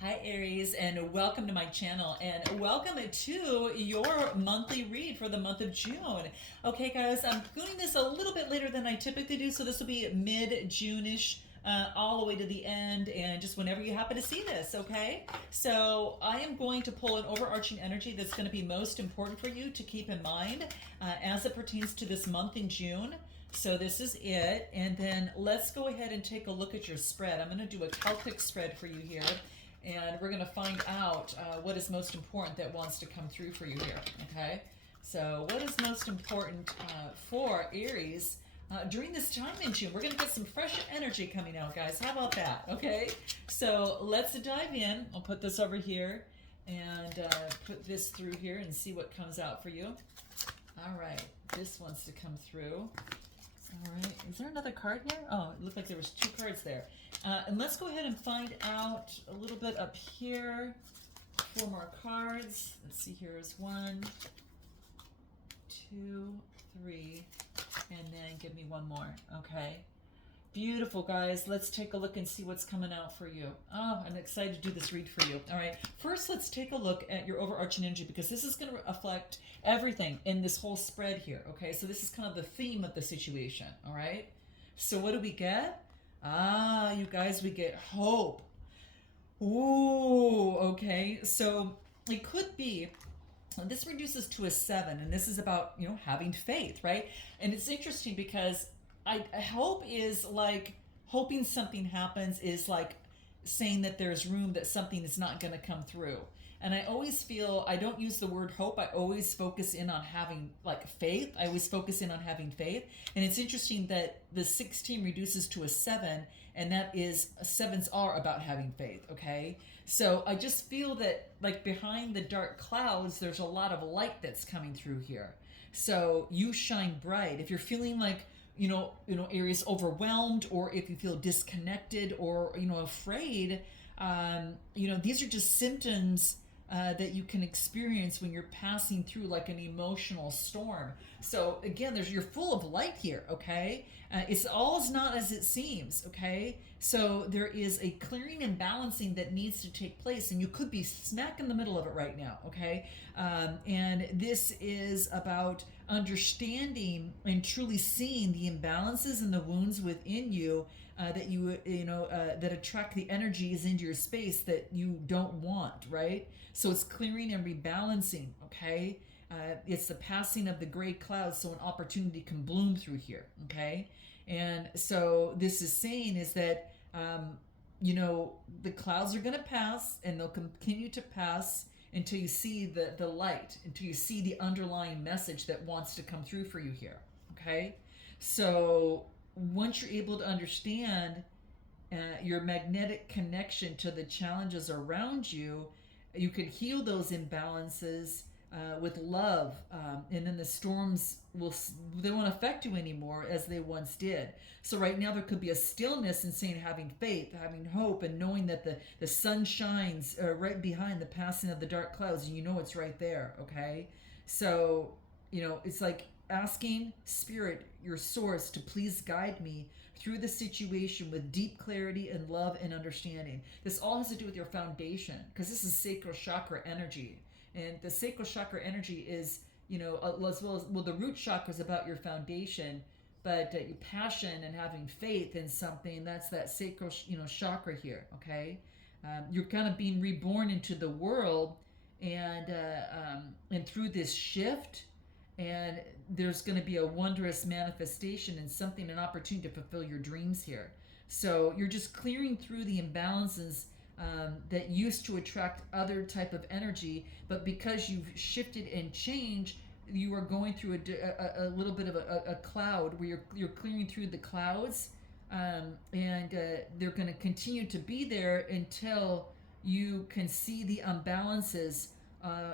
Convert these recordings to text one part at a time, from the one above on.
Hi Aries, and welcome to my channel, and welcome to your monthly read for the month of June. Okay guys, I'm doing this a little bit later than I typically do, so this will be mid-June-ish, all the way to the end, and just whenever you happen to see this, okay? So I am going to pull an overarching energy that's going to be most important for you to keep in mind as it pertains to this month in June. So this is it, and then let's go ahead and take a look at your spread. I'm going to do a Celtic spread for you here, and we're going to find out what is most important that wants to come through for you here, okay? So what is most important for Aries during this time in June? We're going to get some fresh energy coming out, guys. How about that, okay? So let's dive in. I'll put this over here and put this through here and see what comes out for you. All right, this wants to come through. All right, is there another card here? Oh, it looked like there was two cards there. And let's go ahead and find out a little bit up here. 4 more cards. Let's see, here's 1, 2, 3, and then give me one more, okay? Beautiful, guys. Let's take a look and see what's coming out for you. Oh, I'm excited to do this read for you. All right, first let's take a look at your overarching energy, because this is going to affect everything in this whole spread here, okay? So this is kind of the theme of the situation, all right? So what do we get? Ah, you guys, we get hope. Ooh, okay. So it could be, this reduces to a 7, and this is about, having faith, right? And it's interesting because I hope is like hoping something happens is like saying that there's room that something is not going to come through. And I always feel, I don't use the word hope. I always focus in on having like faith. I always focus in on having faith. And it's interesting that the 16 reduces to a 7, and that is, 7s are about having faith, okay? So I just feel that like behind the dark clouds, there's a lot of light that's coming through here. So you shine bright. If you're feeling like, Aries, overwhelmed, or if you feel disconnected or, afraid, these are just symptoms that you can experience when you're passing through like an emotional storm. So again, you're full of light here, okay? It's all's not as it seems, okay? So there is a clearing and balancing that needs to take place, and you could be smack in the middle of it right now, okay? And this is about understanding and truly seeing the imbalances and the wounds within you that that attract the energies into your space that you don't want, right? So it's clearing and rebalancing, okay? It's the passing of the gray clouds so an opportunity can bloom through here, okay? And so this is saying is that, the clouds are going to pass, and they'll continue to pass until you see the light, until you see the underlying message that wants to come through for you here, okay? So once you're able to understand your magnetic connection to the challenges around you, you can heal those imbalances with love, and then the storms they won't affect you anymore as they once did. So right now there could be a stillness in saying having faith, having hope, and knowing that the sun shines right behind the passing of the dark clouds, and it's right there, okay? So it's like asking Spirit, your source, to please guide me through the situation with deep clarity and love and understanding. This all has to do with your foundation, because this is sacral chakra energy. And the sacral chakra energy is, as well as, the root chakra is about your foundation, but your passion and having faith in something, that's that sacral, chakra here, okay? You're kind of being reborn into the world, and through this shift, and there's going to be a wondrous manifestation and something, an opportunity to fulfill your dreams here. So you're just clearing through the imbalances that used to attract other type of energy, but because you've shifted and changed, you are going through a little bit of a cloud where you're clearing through the clouds, and they're going to continue to be there until you can see the imbalances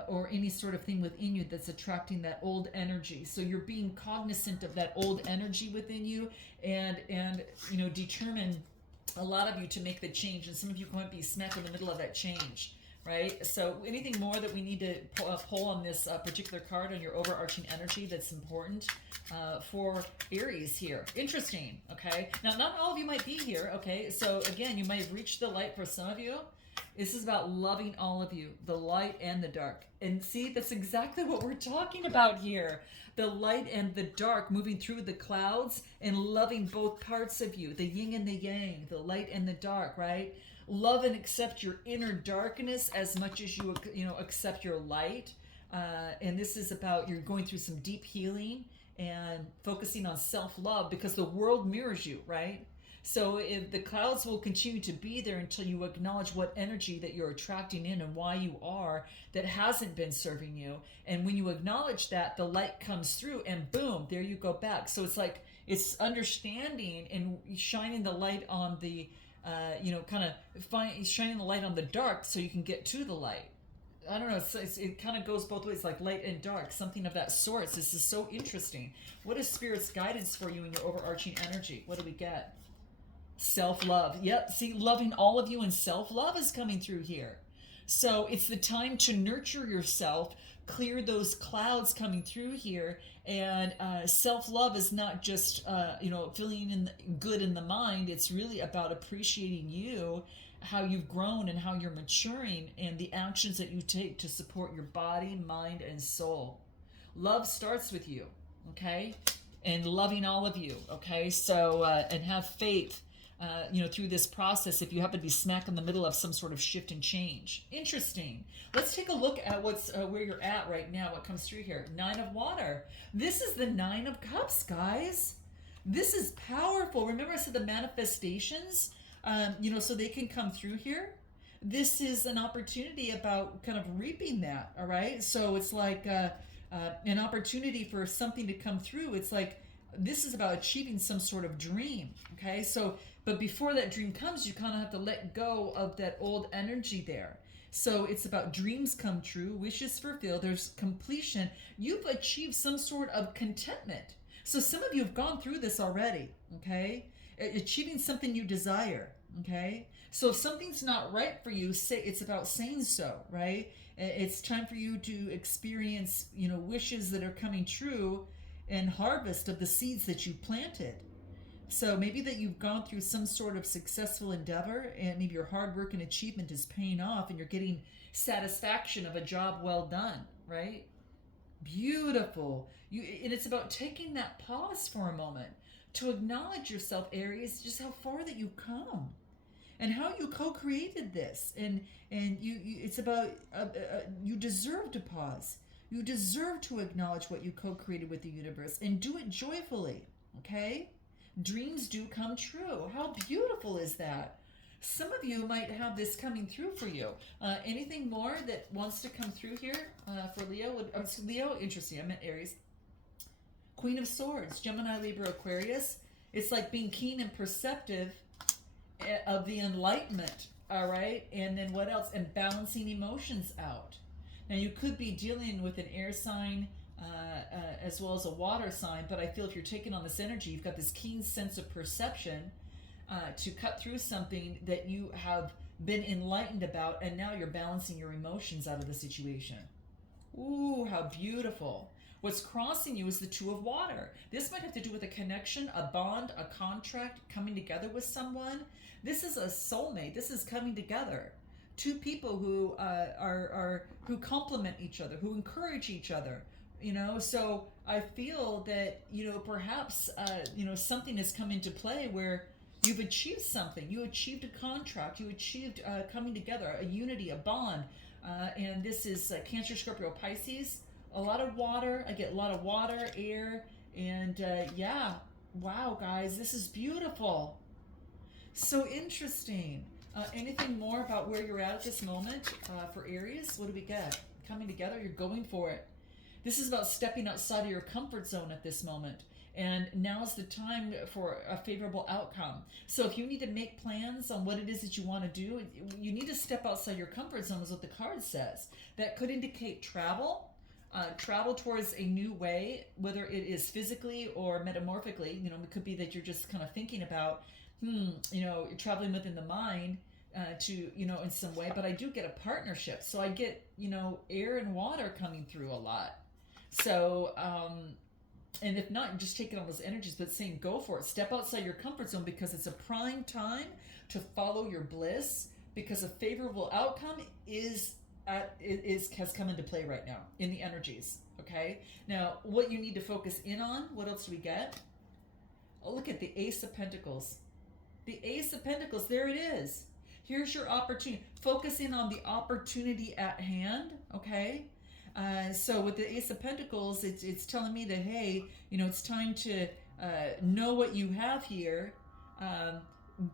or any sort of thing within you that's attracting that old energy. So you're being cognizant of that old energy within you, and determine, a lot of you, to make the change, and some of you might be smack in the middle of that change, right? So anything more that we need to pull on this particular card on your overarching energy that's important for Aries here? Interesting, okay? Now, not all of you might be here, okay? So again, you might have reached the light for some of you, This is about loving all of you, the light and the dark. And see, that's exactly what we're talking about here. The light and the dark moving through the clouds and loving both parts of you, the yin and the yang, the light and the dark, right? Love and accept your inner darkness as much as you accept your light. And this is about you're going through some deep healing and focusing on self-love because the world mirrors you, right? So if the clouds will continue to be there until you acknowledge what energy that you're attracting in and why you are that hasn't been serving you. And when you acknowledge that, the light comes through and boom, there you go back. So it's like it's understanding and shining the light on the, shining the light on the dark so you can get to the light. I don't know. It kind of goes both ways, like light and dark, something of that sort. This is so interesting. What is Spirit's guidance for you in your overarching energy? What do we get? Self-love. Yep. See, loving all of you and self-love is coming through here. So it's the time to nurture yourself, clear those clouds coming through here. And self-love is not just, feeling good in the mind. It's really about appreciating you, how you've grown and how you're maturing, and the actions that you take to support your body, mind, and soul. Love starts with you, okay? And loving all of you, okay? So, and have faith, through this process if you happen to be smack in the middle of some sort of shift and change. Interesting. Let's take a look at where you're at right now, what comes through here. 9 of Water. This is the 9 of Cups, guys. This is powerful. Remember I said the manifestations? So they can come through here. This is an opportunity about kind of reaping that, all right? So it's like an opportunity for something to come through. It's like this is about achieving some sort of dream, okay? So, but before that dream comes, you kind of have to let go of that old energy there. So it's about dreams come true, wishes fulfilled, there's completion. You've achieved some sort of contentment. So some of you have gone through this already, okay? Achieving something you desire, okay? So if something's not right for you, say it's about saying so, right? It's time for you to experience, wishes that are coming true and harvest of the seeds that you planted. So maybe that you've gone through some sort of successful endeavor and maybe your hard work and achievement is paying off and you're getting satisfaction of a job well done, right? Beautiful. And it's about taking that pause for a moment to acknowledge yourself, Aries, just how far that you've come and how you co-created this. And it's about, you deserve to pause. You deserve to acknowledge what you co-created with the universe and do it joyfully, okay? Dreams do come true. How beautiful is that? Some of you might have this coming through for you. Anything more that wants to come through here for Leo? Leo, interesting. I meant Aries. Queen of Swords, Gemini, Libra, Aquarius. It's like being keen and perceptive of the enlightenment, all right? And then what else? And balancing emotions out. Now, you could be dealing with an air sign as well as a water sign, but I feel if you're taking on this energy, you've got this keen sense of perception to cut through something that you have been enlightened about, and now you're balancing your emotions out of the situation. Ooh, how beautiful. What's crossing you is the 2 of Water. This might have to do with a connection, a bond, a contract, coming together with someone. This is a soulmate. This is coming together. 2 people who who complement each other, who encourage each other. So I feel that perhaps something has come into play where you've achieved something. You achieved a contract. You achieved coming together, a unity, a bond. And this is Cancer, Scorpio, Pisces. A lot of water. I get a lot of water, air, and yeah. Wow, guys, this is beautiful. So interesting. Anything more about where you're at this moment for Aries? What do we get? Coming together, you're going for it. This is about stepping outside of your comfort zone at this moment. And now's the time for a favorable outcome. So if you need to make plans on what it is that you want to do, you need to step outside your comfort zone is what the card says. That could indicate travel. Travel towards a new way, whether it is physically or metamorphically. It could be that you're just kind of thinking about, traveling within the mind in some way. But I do get a partnership. So I get, air and water coming through a lot. So, and if not, just taking all those energies, but saying go for it. Step outside your comfort zone because it's a prime time to follow your bliss, because a favorable outcome has come into play right now in the energies. Okay, now what you need to focus in on, what else do we get? Oh, look at the Ace of Pentacles. The Ace of Pentacles, there it is. Here's your opportunity. Focus in on the opportunity at hand, okay? So with the Ace of Pentacles, it's telling me that, hey, it's time to know what you have here.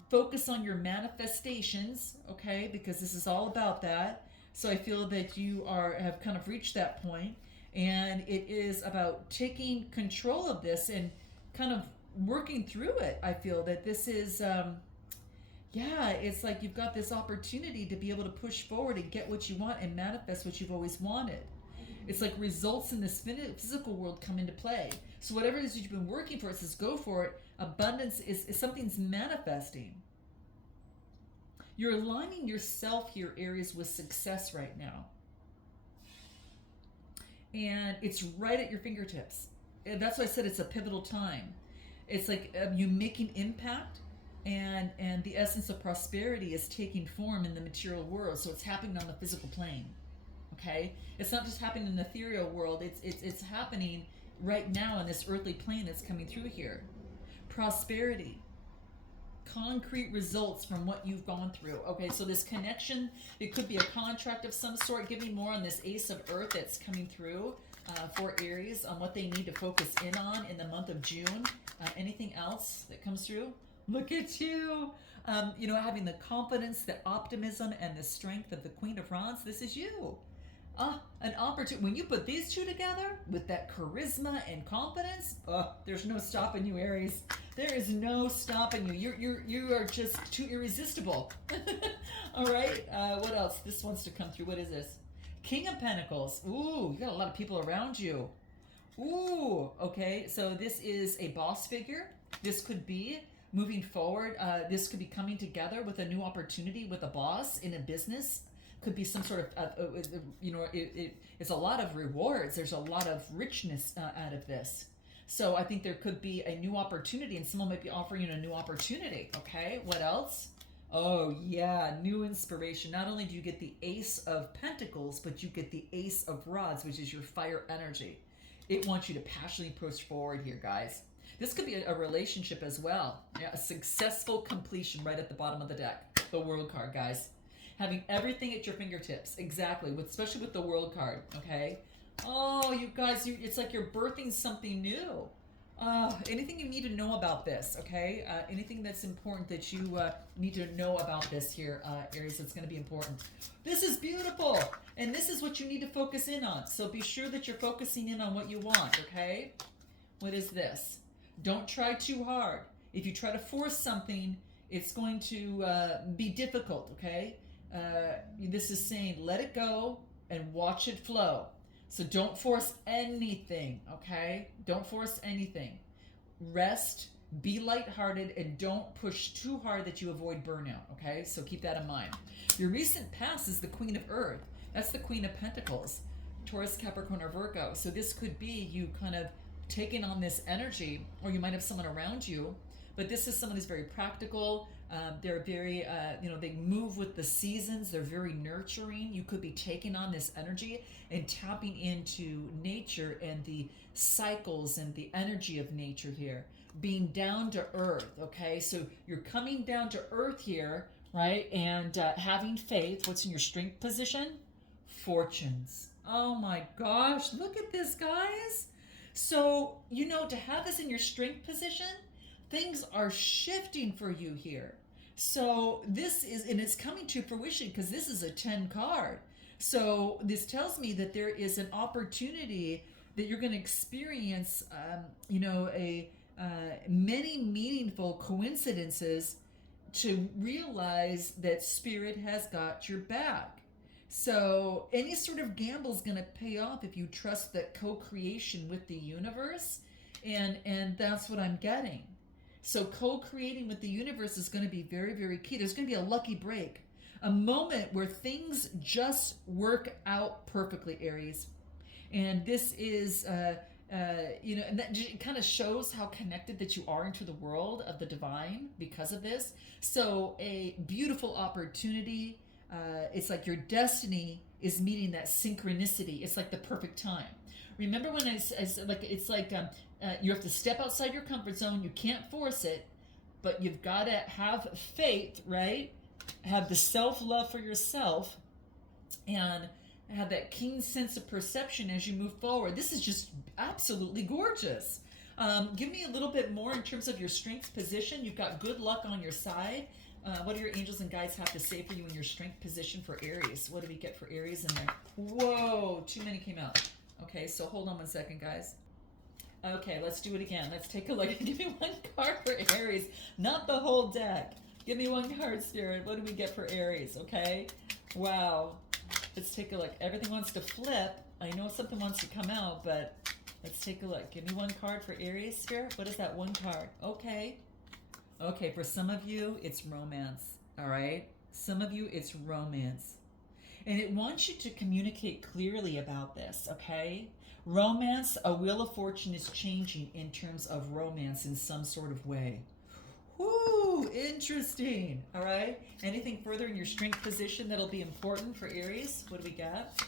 Focus on your manifestations, okay? Because this is all about that. So I feel that you have kind of reached that point, and it is about taking control of this and kind of working through it. I feel that this is it's like you've got this opportunity to be able to push forward and get what you want and manifest what you've always wanted. It's like results in this physical world come into play. So whatever it is that you've been working for, it says go for it. Abundance is something's manifesting. You're aligning yourself here, Aries, with success right now. And it's right at your fingertips. And that's why I said it's a pivotal time. It's like you making impact, and the essence of prosperity is taking form in the material world. So it's happening on the physical plane. Okay, it's not just happening in the ethereal world. It's happening right now in this earthly plane that's coming through here. Prosperity, concrete results from what you've gone through. Okay, so this connection, it could be a contract of some sort. Give me more on this Ace of Earth that's coming through for Aries, on what they need to focus in on in the month of June. Anything else that comes through? Look at you. Having the confidence, the optimism, and the strength of the Queen of Wands. This is you. An opportunity. When you put these two together with that charisma and confidence, there's no stopping you, Aries. There is no stopping you. You are just too irresistible. All right. What else? This wants to come through. What is this? King of Pentacles. Ooh, you got a lot of people around you. Ooh, okay. So this is a boss figure. This could be moving forward. This could be coming together with a new opportunity with a boss in a business. Could be some sort of, it's a lot of rewards. There's a lot of richness out of this. So I think there could be a new opportunity, and someone might be offering you a new opportunity. Okay, what else? Oh yeah, new inspiration. Not only do you get the Ace of Pentacles, but you get the Ace of Rods, which is your fire energy. It wants you to passionately push forward here, guys. This could be a relationship as well. Yeah, a successful completion right at the bottom of the deck. The World card, guys. Having everything at your fingertips. Exactly. Especially with the World card. Okay. Oh, you guys, it's like you're birthing something new. Anything you need to know about this, okay? Anything that's important that you need to know about this here, Aries, it's going to be important. This is beautiful, and this is what you need to focus in on. So be sure that you're focusing in on what you want, okay? What is this? Don't try too hard. If you try to force something, it's going to be difficult, okay? This is saying let it go and watch it flow. So don't force anything, okay? Don't force anything. Rest, be lighthearted, and don't push too hard that you avoid burnout, okay? So keep that in mind. Your recent past is the Queen of Earth. That's the Queen of Pentacles. Taurus, Capricorn, or Virgo. So this could be you kind of taking on this energy, or you might have someone around you, but this is someone who's very practical. They're very, they move with the seasons. They're very nurturing. You could be taking on this energy and tapping into nature and the cycles and the energy of nature here. Being down to earth, okay? So you're coming down to earth here, right? And having faith. What's in your strength position? Fortunes. Oh my gosh, look at this, guys. So, to have this in your strength position, things are shifting for you here. So this is, and it's coming to fruition because this is a 10 card. So this tells me that there is an opportunity that you're going to experience, many meaningful coincidences to realize that Spirit has got your back. So any sort of gamble is going to pay off if you trust that co-creation with the universe, and that's what I'm getting. So co-creating with the universe is going to be very, very key. There's going to be a lucky break, a moment where things just work out perfectly, Aries. And this is And that kind of shows how connected that you are into the world of the divine because of this. So a beautiful opportunity. It's like your destiny is meeting that synchronicity. It's like the perfect time. Remember when I said, like, it's like you have to step outside your comfort zone. You can't force it, but you've got to have faith, right? Have the self-love for yourself, and have that keen sense of perception as you move forward. This is just absolutely gorgeous. Give me a little bit more in terms of your strength position. You've got good luck on your side. What do your angels and guides have to say for you in your strength position for Aries? What do we get for Aries in there? Whoa, too many came out. Okay, so hold on one second, guys. Okay, let's do it again. Let's take a look. Give me one card for Aries, not the whole deck. Give me one card, Spirit. What do we get for Aries, okay? Wow. Let's take a look. Everything wants to flip. I know something wants to come out, but let's take a look. Give me one card for Aries, Spirit. What is that one card? Okay. Okay, for some of you, it's romance, all right? Some of you, it's romance. And it wants you to communicate clearly about this, okay? Romance, a wheel of fortune is changing in terms of romance in some sort of way. Whoo, interesting. All right. Anything further in your strength position that'll be important for Aries? What do we got?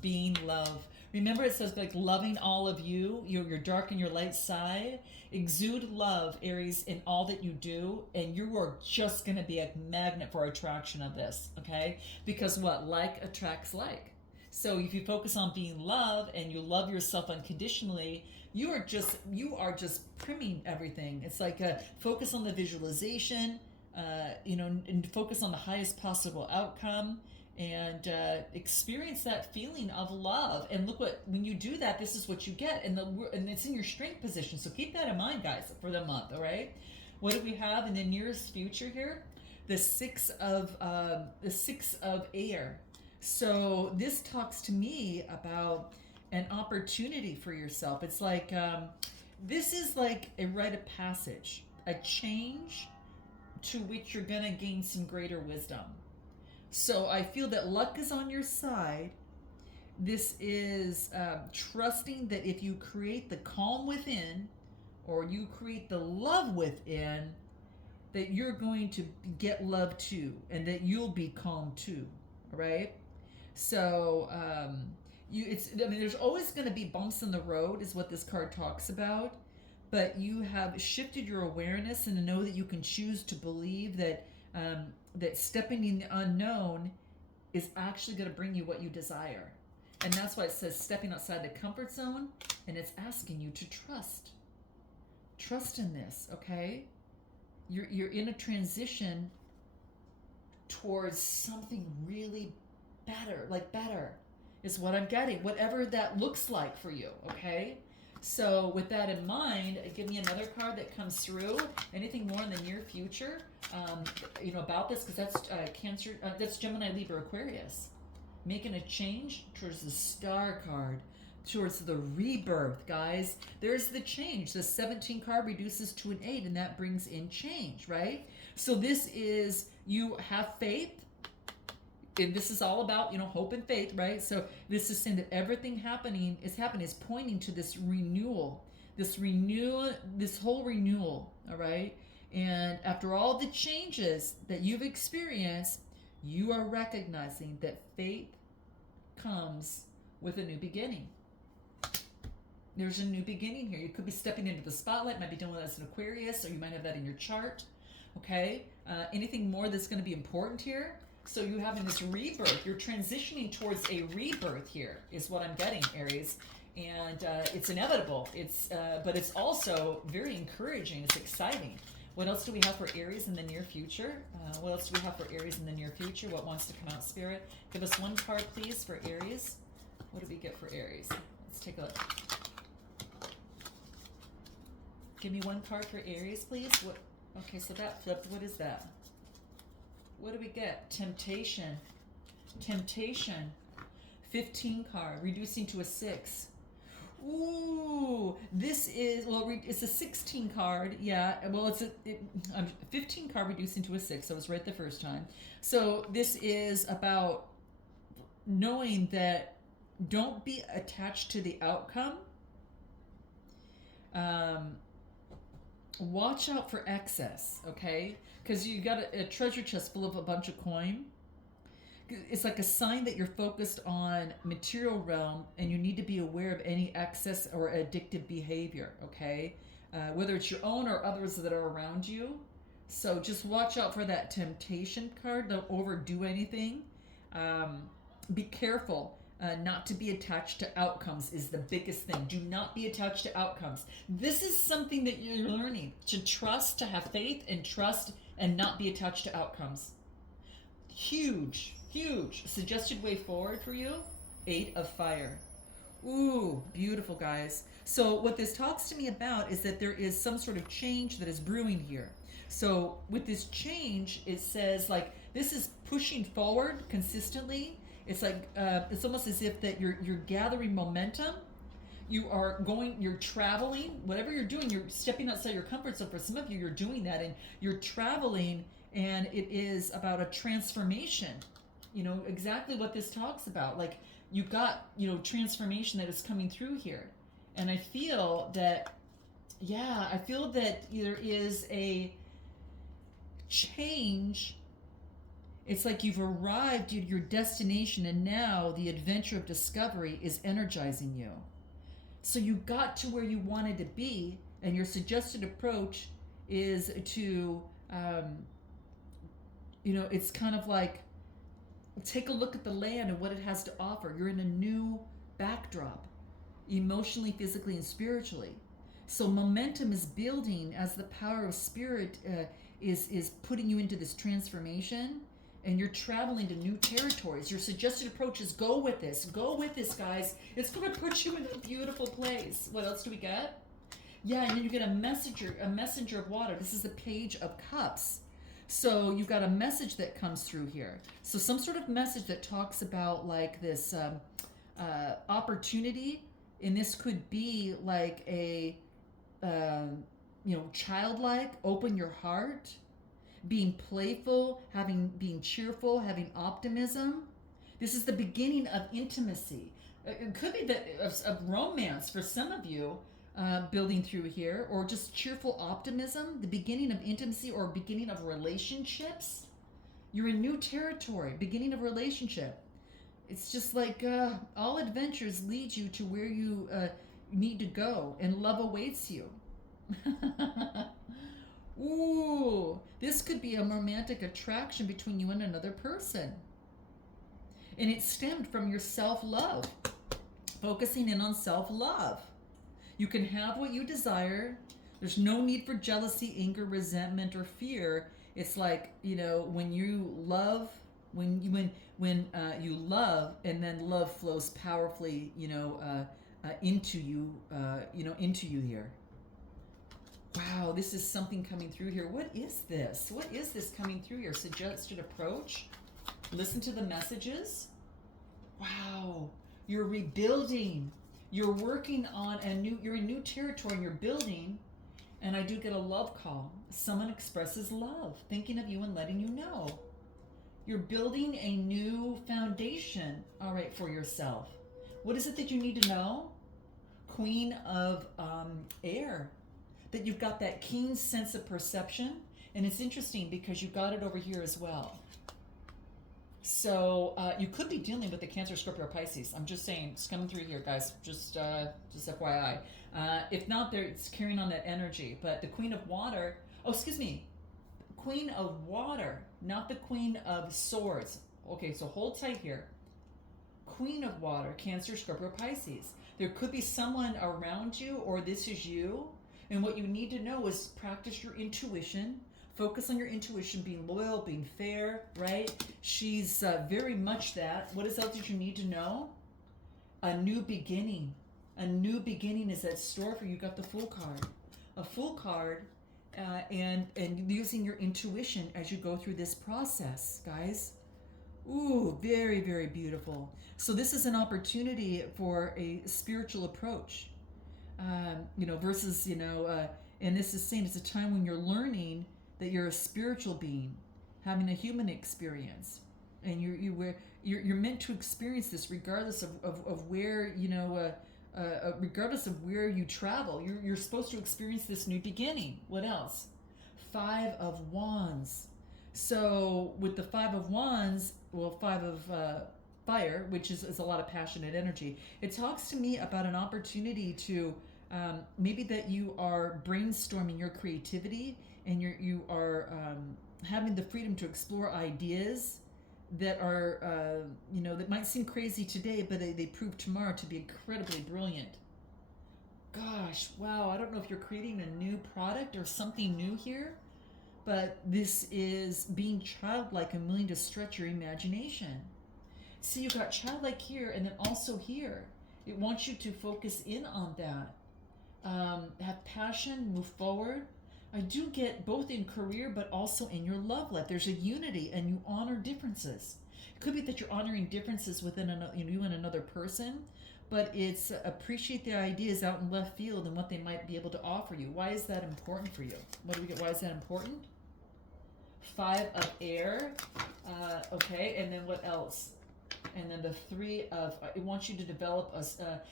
Being love. Remember, it says like loving all of you, your dark and your light side. Exude love, Aries, in all that you do, and you are just going to be a magnet for attraction of this, okay? Because what? Like attracts like. So if you focus on being love and you love yourself unconditionally, you are just priming everything. It's like focus on the visualization, and focus on the highest possible outcome, and experience that feeling of love. And look, when you do that, this is what you get, and it's in your strength position. So keep that in mind, guys, for the month. All right. What do we have in the nearest future here? The six of air. So this talks to me about an opportunity for yourself. It's like this is like a rite of passage, a change to which you're going to gain some greater wisdom. So I feel that luck is on your side. This is trusting that if you create the calm within, or you create the love within, that you're going to get love too, and that you'll be calm too, right? So there's always going to be bumps in the road, is what this card talks about. But you have shifted your awareness and to know that you can choose to believe that that stepping in the unknown is actually going to bring you what you desire. And that's why it says stepping outside the comfort zone, and it's asking you to trust. Trust in this, okay? You're in a transition towards something really better is what I'm getting, whatever that looks like for you, okay? So with that in mind, give me another card that comes through. Anything more in the near future, about this, because that's Cancer, that's Gemini, Libra, Aquarius. Making a change towards the Star card, towards the rebirth, guys. There's the change. The 17 card reduces to an 8, and that brings in change, right? So this is, you have faith. And this is all about, hope and faith, right? So this is saying that everything is pointing to this renewal, this whole renewal, all right? And after all the changes that you've experienced, you are recognizing that faith comes with a new beginning. There's a new beginning here. You could be stepping into the spotlight, might be dealing with that as an Aquarius, or you might have that in your chart, okay? Anything more that's going to be important here? So you having this rebirth, you're transitioning towards a rebirth here, is what I'm getting, Aries. And it's inevitable. But it's also very encouraging. It's exciting. What else do we have for Aries in the near future? What else do we have for Aries in the near future? What wants to come out, Spirit? Give us one card, please, for Aries. What do we get for Aries? Let's take a look. Give me one card for Aries, please. Okay, so that flipped. What is that? What do we get? Temptation. 15 card, reducing to a 6. Ooh, this is, it's a 16 card. Yeah, well, it's a 15 card reducing to a 6. I was right the first time. So this is about knowing that don't be attached to the outcome, Um, watch out for excess, okay? Because you got a treasure chest full of a bunch of coin. It's like a sign that you're focused on material realm and you need to be aware of any excess or addictive behavior, okay? Whether it's your own or others that are around you. So just watch out for that temptation card. Don't overdo anything. Um, be careful not to be attached to outcomes is the biggest thing. Do not be attached to outcomes. This is something that you're learning to trust, to have faith and trust and not be attached to outcomes. Huge, huge suggested way forward for you. 8 of Fire. Ooh, beautiful, guys. So what this talks to me about is that there is some sort of change that is brewing here. So with this change, it says like this is pushing forward consistently. It's like it's almost as if that you're gathering momentum. You're traveling, whatever you're doing, you're stepping outside your comfort zone. For some of you, you're doing that, and you're traveling, and it is about a transformation. You know exactly what this talks about. Like you got transformation that is coming through here, and I feel that there is a change. It's like you've arrived at your destination, and now the adventure of discovery is energizing you. So you got to where you wanted to be, and your suggested approach is to, it's kind of like take a look at the land and what it has to offer. You're in a new backdrop, emotionally, physically, and spiritually. So momentum is building as the power of spirit is putting you into this transformation, and you're traveling to new territories. Your suggested approach is go with this, guys. It's going to put you in a beautiful place. What else do we get? Yeah, and then you get a messenger of water. This is the Page of Cups. So you've got a message that comes through here. So some sort of message that talks about like this opportunity, and this could be like a childlike, open your heart, being playful, being cheerful, having optimism. This is the beginning of intimacy. It could be of romance for some of you, building through here, or just cheerful optimism, the beginning of intimacy or beginning of relationships. You're in new territory, beginning of relationship. It's just like all adventures lead you to where you need to go, and love awaits you. Ooh, this could be a romantic attraction between you and another person. And it stemmed from your self-love, focusing in on self-love. You can have what you desire. There's no need for jealousy, anger, resentment, or fear. It's like, when you love, when you love, and then love flows powerfully, into you, into you here. Wow, this is something coming through here. What is this? What is this coming through here? Suggested approach. Listen to the messages. Wow, you're rebuilding. You're working on you're in new territory and you're building. And I do get a love call. Someone expresses love, thinking of you and letting you know. You're building a new foundation, all right, for yourself. What is it that you need to know? Queen of Air. That you've got that keen sense of perception. And it's interesting because you got it over here as well. So you could be dealing with the Cancer, Scorpio, Pisces. I'm just saying, it's coming through here, guys. Just FYI. If not, it's carrying on that energy. But the Queen of Water, Queen of Water, not the Queen of Swords. Okay, so hold tight here. Queen of Water, Cancer, Scorpio, Pisces. There could be someone around you, or this is you. And what you need to know is practice your intuition. Focus on your intuition, being loyal, being fair, right? She's very much that. What else did you need to know? A new beginning. A new beginning is at store for you. You got the Fool card. A Fool card, and using your intuition as you go through this process, guys. Ooh, very, very beautiful. So this is an opportunity for a spiritual approach. Versus, and this is saying it's a time when you're learning that you're a spiritual being, having a human experience, and you're meant to experience this regardless of where regardless of where you travel, you're supposed to experience this new beginning. What else? Five of Wands. So with the Five of Wands, well, five of fire, which is a lot of passionate energy, it talks to me about an opportunity to maybe that you are brainstorming your creativity, and you are having the freedom to explore ideas that are that might seem crazy today, but they prove tomorrow to be incredibly brilliant. Gosh, wow, I don't know if you're creating a new product or something new here, but this is being childlike and willing to stretch your imagination. See, you've got childlike here, and then also here. It wants you to focus in on that. Have passion, move forward. I do get both in career, but also in your love life. There's a unity, and you honor differences. It could be that you're honoring differences within you and another person, but it's appreciate their ideas out in left field and what they might be able to offer you. Why is that important for you? What do we get? Why is that important? Five of air. Okay, and then what else? And then the three of it wants you to develop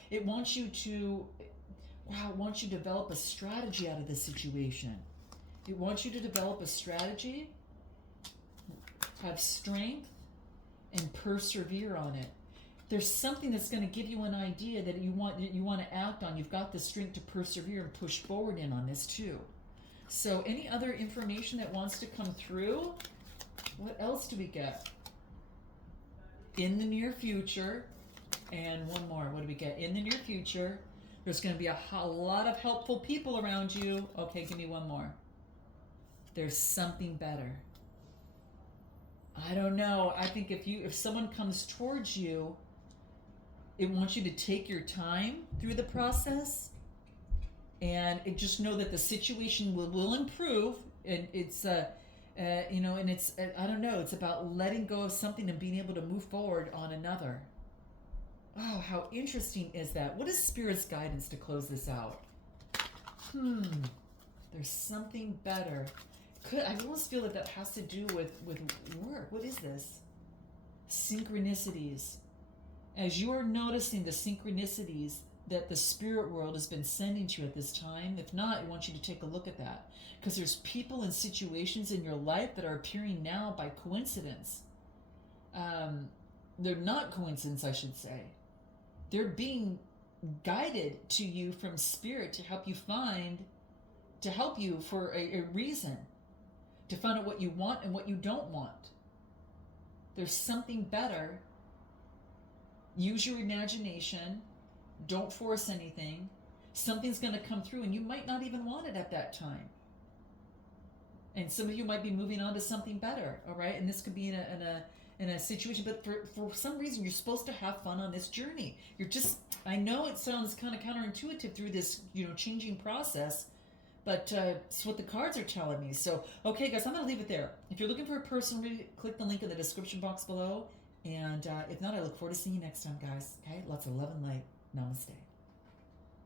it wants you to develop a strategy out of this situation. It wants you to develop a strategy, have strength, and persevere on it. There's something that's going to give you an idea that you want to act on. You've got the strength to persevere and push forward in on this too. So any other information that wants to come through? What else do we get? In the near future, and one more. What do we get? In the near future, there's going to be a lot of helpful people around you. Okay, give me one more. There's something better. I don't know. I think if someone comes towards you, it wants you to take your time through the process, and just know that the situation will improve. And it's and it's I don't know. It's about letting go of something and being able to move forward on another. Oh, how interesting is that? What is Spirit's guidance to close this out? There's something better. I almost feel that has to do with work. What is this? Synchronicities. As you are noticing the synchronicities that the spirit world has been sending to you at this time, if not, I want you to take a look at that. Because there's people and situations in your life that are appearing now by coincidence. They're not coincidence, I should say. They're being guided to you from spirit to help you for a reason, to find out what you want and what you don't want. There's something better. Use your imagination. Don't force anything. Something's going to come through, and you might not even want it at that time. And some of you might be moving on to something better, all right? And this could be in a situation, but for some reason, you're supposed to have fun on this journey. I know it sounds kind of counterintuitive through this, changing process, but it's what the cards are telling me. So, okay, guys, I'm going to leave it there. If you're looking for a person, click the link in the description box below. And if not, I look forward to seeing you next time, guys. Okay, lots of love and light. Namaste.